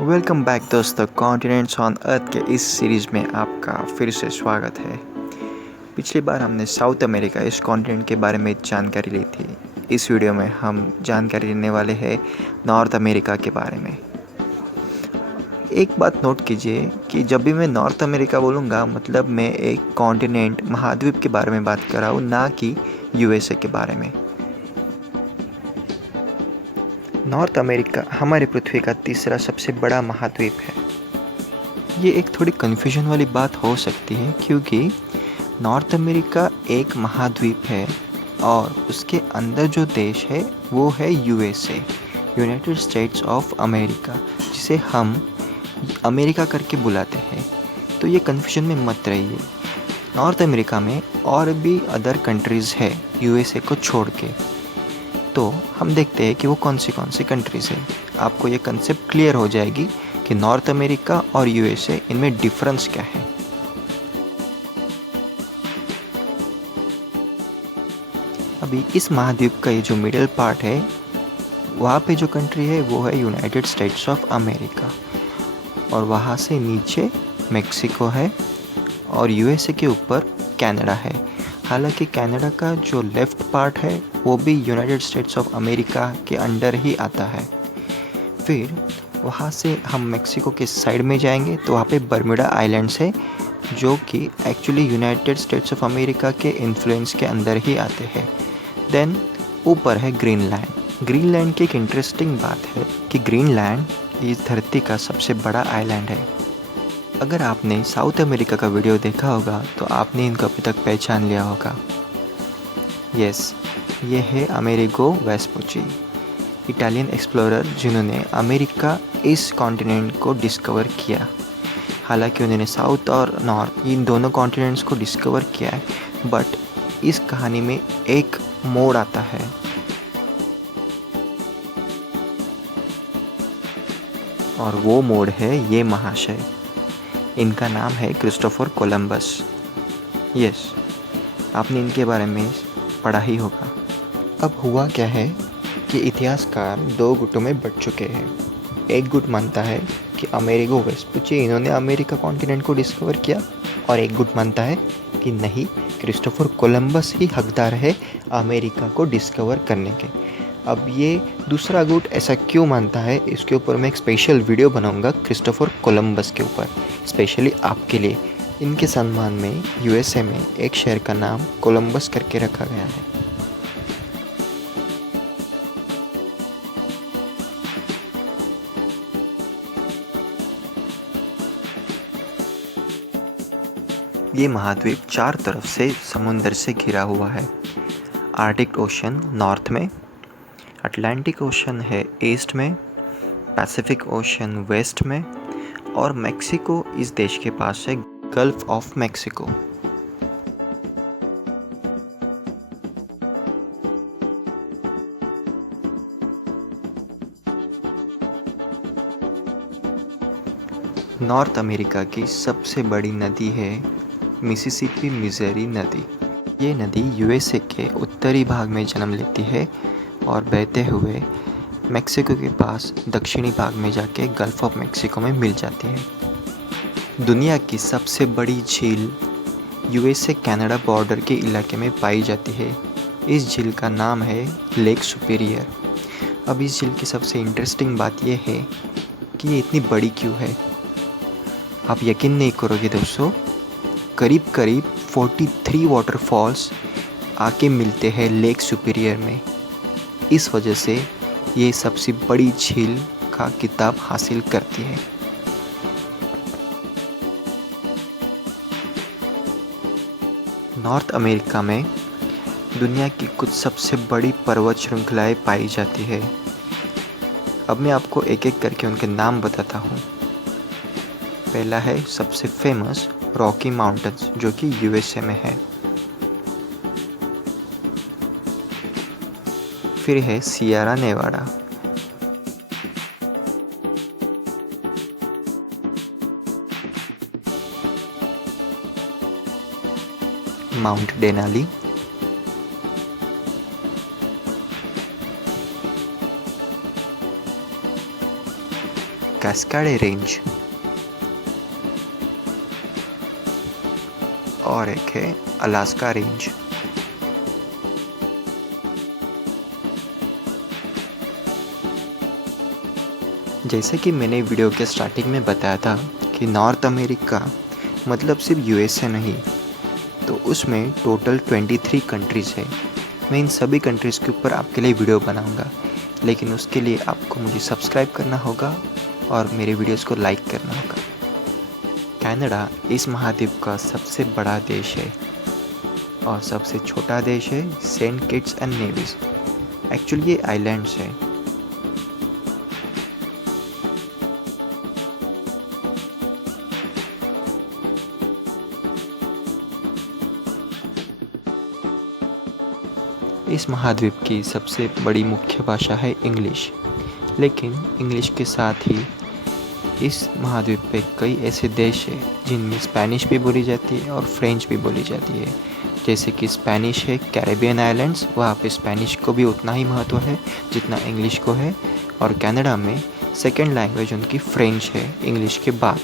Welcome back दोस्तों, continents on earth के इस सीरीज़ में आपका फिर से स्वागत है। पिछली बार हमने साउथ अमेरिका इस कॉन्टिनेंट के बारे में जानकारी ली थी। इस वीडियो में हम जानकारी लेने वाले हैं नॉर्थ अमेरिका के बारे में। एक बात नोट कीजिए कि जब भी मैं नॉर्थ अमेरिका बोलूँगा मतलब मैं एक कॉन्टिनेंट महाद्वीप के बारे में बात कर रहा हूँ, ना कि यूएसए के बारे में। नॉर्थ अमेरिका हमारी पृथ्वी का तीसरा सबसे बड़ा महाद्वीप है। ये एक थोड़ी कन्फ्यूजन वाली बात हो सकती है क्योंकि नॉर्थ अमेरिका एक महाद्वीप है और उसके अंदर जो देश है वो है USA, United states of America, जिसे हम अमेरिका करके बुलाते हैं। तो ये कन्फ्यूजन में मत रहिए। नॉर्थ अमेरिका में और भी अदर कंट्रीज़ है यूएसए को छोड़ के। तो हम देखते हैं कि वो कौन सी कंट्रीज़ है। आपको ये कंसेप्ट क्लियर हो जाएगी कि नॉर्थ अमेरिका और यूएसए इनमें डिफरेंस क्या है। अभी इस महाद्वीप का ये जो मिडिल पार्ट है, वहाँ पे जो कंट्री है वो है यूनाइटेड स्टेट्स ऑफ अमेरिका, और वहाँ से नीचे मेक्सिको है और यूएसए के ऊपर कनाडा है। हालांकि कनाडा का जो लेफ़्ट पार्ट है वो भी यूनाइटेड स्टेट्स ऑफ अमेरिका के अंडर ही आता है। फिर वहाँ से हम मेक्सिको के साइड में जाएंगे तो वहाँ पे बर्मुडा आइलैंड्स है, जो कि actually United states of America के इन्फ्लुएंस के अंदर ही आते हैं। देन ऊपर है ग्रीनलैंड। ग्रीनलैंड की एक इंटरेस्टिंग बात है कि ग्रीनलैंड इस धरती का सबसे बड़ा आइलैंड है। अगर आपने साउथ अमेरिका का वीडियो देखा होगा तो आपने इनको अभी तक पहचान लिया होगा। यस, ये है अमेरिगो वेस्पुची, इटालियन एक्सप्लोरर जिन्होंने अमेरिका इस कॉन्टिनेंट को डिस्कवर किया। हालांकि उन्होंने साउथ और नॉर्थ इन दोनों कॉन्टिनेंट्स को डिस्कवर किया है, बट इस कहानी में एक मोड़ आता है। और वो मोड़ है ये महाशय। इनका नाम है क्रिस्टोफर कोलंबस। यस, आपने इनके बारे में पढ़ा ही होगा। अब हुआ क्या है कि इतिहासकार दो गुटों में बंट चुके हैं। एक गुट मानता है कि अमेरिगो वेस्पुची इन्होंने अमेरिका कॉन्टिनेंट को डिस्कवर किया, और एक गुट मानता है कि नहीं, क्रिस्टोफर कोलंबस ही हकदार है अमेरिका को डिस्कवर करने के। अब ये दूसरा गुट ऐसा क्यों मानता है, इसके ऊपर मैं एक स्पेशल वीडियो बनाऊंगा क्रिस्टोफर कोलंबस के ऊपर, स्पेशली आपके लिए। इनके सम्मान में यूएसए में एक शहर का नाम कोलंबस करके रखा गया है। ये महाद्वीप चार तरफ से समुंदर से घिरा हुआ है। आर्टिक ओशन नॉर्थ में, अटलांटिक ओशन है ईस्ट में, पैसिफिक ओशन वेस्ट में, और मेक्सिको इस देश के पास है, gulf of Mexico. North America की सबसे बड़ी नदी है मिसिसिपी मिज़ोरी नदी। ये नदी यूएसए के उत्तरी भाग में जन्म लेती है और बहते हुए मेक्सिको के पास दक्षिणी भाग में जाके गल्फ ऑफ मेक्सिको में मिल जाती है। दुनिया की सबसे बड़ी झील यूएसए कनाडा बॉर्डर के इलाके में पाई जाती है। इस झील का नाम है लेक सुपीरियर। अब इस झील की सबसे इंटरेस्टिंग बात यह है कि ये इतनी बड़ी क्यों है। आप यकीन नहीं करोगे दोस्तों, करीब करीब 43 वाटरफॉल्स आके मिलते हैं लेक सुपीरियर में। इस वजह से ये सबसे बड़ी झील का खिताब हासिल करती है। नॉर्थ अमेरिका में दुनिया की कुछ सबसे बड़ी पर्वत श्रृंखलाएं पाई जाती है। अब मैं आपको एक एक करके उनके नाम बताता हूँ। पहला है सबसे फेमस रॉकी माउंटेन्स, जो कि यूएसए में है। फिर है Sierra Nevada, mount Denali, Cascade range और एक है अलास्का रेंज। जैसे कि मैंने वीडियो के स्टार्टिंग में बताया था कि नॉर्थ अमेरिका मतलब सिर्फ यूएसए नहीं, तो उसमें टोटल 23 कंट्रीज़ है। मैं इन सभी कंट्रीज़ के ऊपर आपके लिए वीडियो बनाऊंगा, लेकिन उसके लिए आपको मुझे सब्सक्राइब करना होगा और मेरे वीडियोस को लाइक करना होगा। कनाडा इस महाद्वीप का सबसे बड़ा देश है और सबसे छोटा देश है Saint Kitts and Nevis. Actually ये आइलैंड्स है। इस महाद्वीप की सबसे बड़ी मुख्य भाषा है इंग्लिश, लेकिन इंग्लिश के साथ ही इस महाद्वीप पे कई ऐसे देश हैं जिनमें स्पेनिश भी बोली जाती है और फ्रेंच भी बोली जाती है। जैसे कि स्पेनिश है कैरेबियन आइलैंड्स, वहाँ पे स्पेनिश को भी उतना ही महत्व है जितना इंग्लिश को है। और कनाडा में सेकेंड लैंग्वेज उनकी फ्रेंच है इंग्लिश के बाद,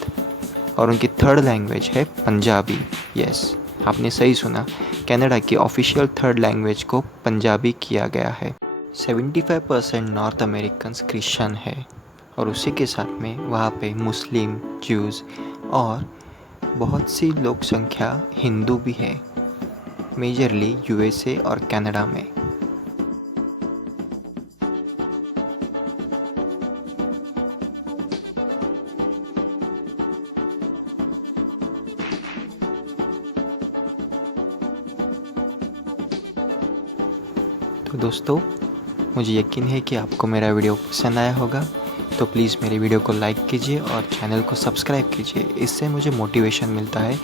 और उनकी थर्ड लैंग्वेज है पंजाबी। यस, आपने सही सुना, कनाडा की ऑफिशियल थर्ड लैंग्वेज को पंजाबी किया गया है। 75% नॉर्थ अमेरिकन क्रिश्चियन है और उसी के साथ में वहाँ पे मुस्लिम, ज्यूज़ और बहुत सी लोक संख्या हिंदू भी है, मेजरली यूएसए और कनाडा में। तो दोस्तों, मुझे यकीन है कि आपको मेरा वीडियो पसंद आया होगा, तो प्लीज़ मेरे वीडियो को लाइक कीजिए और चैनल को सब्सक्राइब कीजिए। इससे मुझे मोटिवेशन मिलता है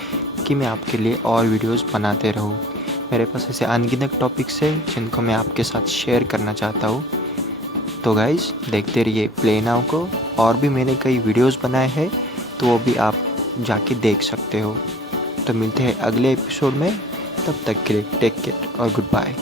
कि मैं आपके लिए और वीडियोस बनाते रहूँ। मेरे पास ऐसे अनगिनत टॉपिक्स हैं जिनको मैं आपके साथ शेयर करना चाहता हूँ। तो गाइज़, देखते रहिए प्ले नाउ को। और भी मैंने कई वीडियोस बनाए हैं, तो वो भी आप जाके देख सकते हो। तो मिलते हैं अगले एपिसोड में, तब तक के लिए टेक केयर और गुड बाय।